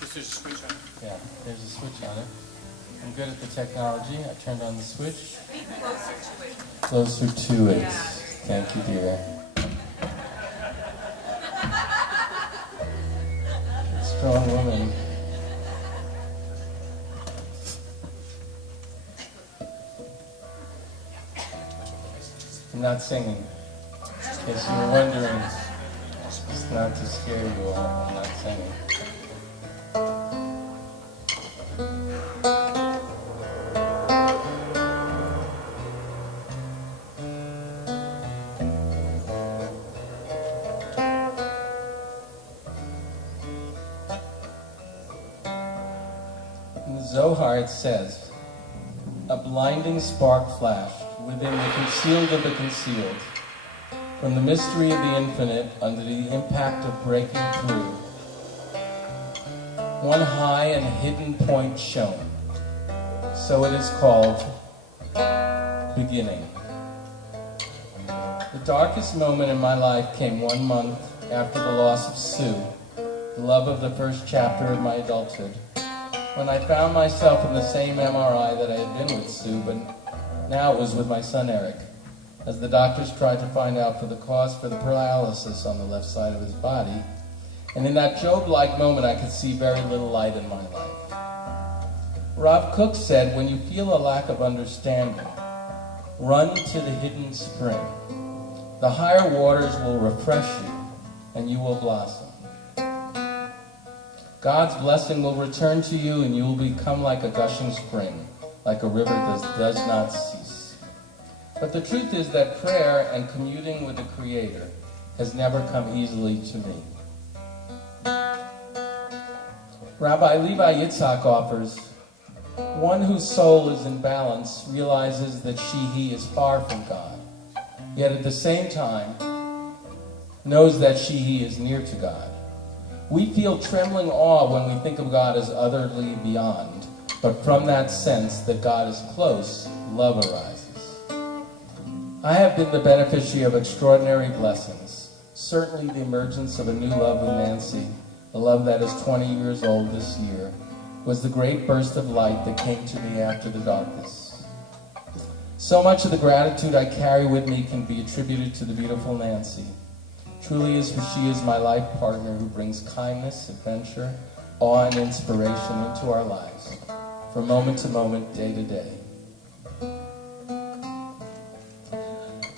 There's a switch on it. Yeah, there's a switch on it. I'm good at the technology. I turned on the switch. Closer to it. Thank you, dear. Strong woman. I'm not singing. In case you were wondering, it's not to scare you all. I'm not singing. In the Zohar it says, a blinding spark flashed within the concealed of the concealed, from the mystery of the infinite under the impact of breaking through. One high and hidden point shone. So it is called beginning. The darkest moment in my life came 1 month after the loss of Sue, the love of the first chapter of my adulthood, when I found myself in the same MRI that I had been with Sue, but now it was with my son Eric, as the doctors tried to find out for the cause for the paralysis on the left side of his body. And in that Job-like moment, I could see very little light in my life. Rob Cook said, when you feel a lack of understanding, run to the hidden spring. The higher waters will refresh you, and you will blossom. God's blessing will return to you, and you will become like a gushing spring, like a river that does not cease. But the truth is that prayer and communing with the Creator has never come easily to me. Rabbi Levi Yitzhak offers, one whose soul is in balance realizes that he is far from God, yet at the same time knows that he is near to God. We feel trembling awe when we think of God as utterly beyond, but from that sense that God is close, love arises. I have been the beneficiary of extraordinary blessings, certainly the emergence of a new love with Nancy, a love that is 20 years old this year, was the great burst of light that came to me after the darkness. So much of the gratitude I carry with me can be attributed to the beautiful Nancy. Truly she is my life partner who brings kindness, adventure, awe, and inspiration into our lives, from moment to moment, day to day.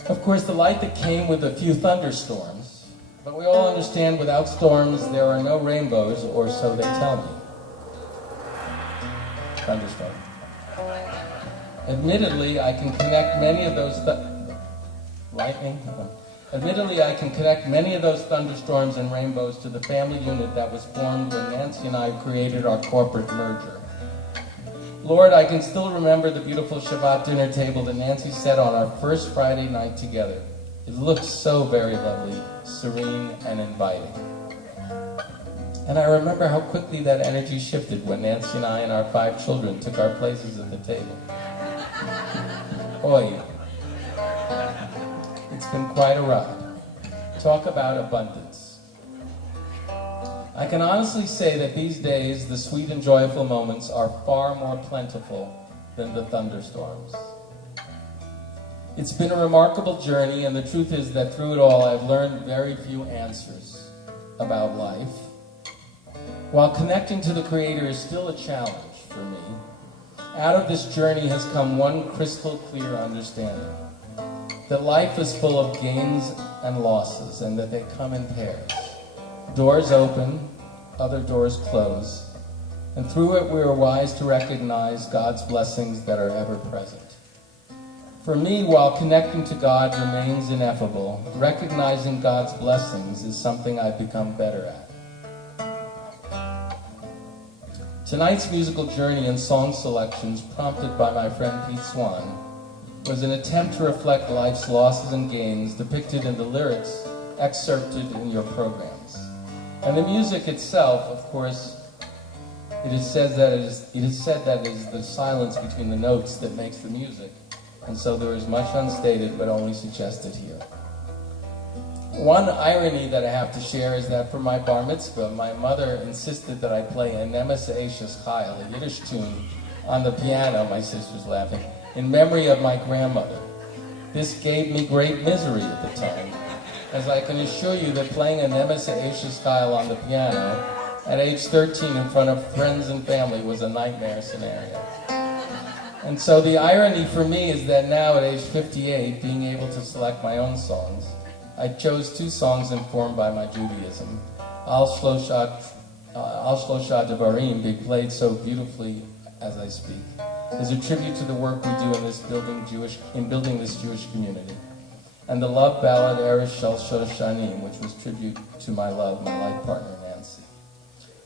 Of course, the light that came with a few thunderstorms, but we all understand without storms there are no rainbows, or so they tell me. Thunderstorm. Admittedly, I can connect many of those lightning. Admittedly, I can connect many of those thunderstorms and rainbows to the family unit that was formed when Nancy and I created our corporate merger. Lord, I can still remember the beautiful Shabbat dinner table that Nancy set on our first Friday night together. It looked so very lovely, serene, and inviting. And I remember how quickly that energy shifted when Nancy and I and our 5 children took our places at the table. Oy. It's been quite a ride. Talk about abundance. I can honestly say that these days, the sweet and joyful moments are far more plentiful than the thunderstorms. It's been a remarkable journey, and the truth is that through it all, I've learned very few answers about life. While connecting to the Creator is still a challenge for me, out of this journey has come one crystal clear understanding. That life is full of gains and losses, and that they come in pairs. Doors open, other doors close, and through it we are wise to recognize God's blessings that are ever present. For me, while connecting to God remains ineffable, recognizing God's blessings is something I've become better at. Tonight's musical journey and song selections, prompted by my friend Pete Swan, was an attempt to reflect life's losses and gains depicted in the lyrics excerpted in your programs. And the music itself, of course, it is said that it is the silence between the notes that makes the music, and so there is much unstated but only suggested here. One irony that I have to share is that for my bar mitzvah, my mother insisted that I play a Nemes Eishes Chayil, a Yiddish tune, on the piano, my sister's laughing, in memory of my grandmother. This gave me great misery at the time, as I can assure you that playing a Nemes Eishes Chayil on the piano at age 13 in front of friends and family was a nightmare scenario. And so the irony for me is that now at age 58, being able to select my own songs, I chose two songs informed by my Judaism. Al Shlosha Devarim, being played so beautifully as I speak, is a tribute to the work we do in building this Jewish community. And the love ballad Eresh Shel Shoshanim, which was tribute to my love, my life partner Nancy.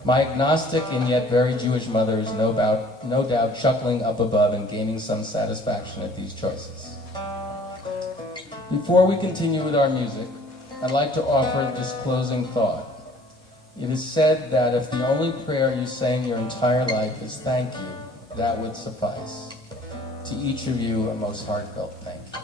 My agnostic and yet very Jewish mother is no doubt chuckling up above and gaining some satisfaction at these choices. Before we continue with our music, I'd like to offer this closing thought. It is said that if the only prayer you say in your entire life is thank you, that would suffice. To each of you, a most heartfelt thank you.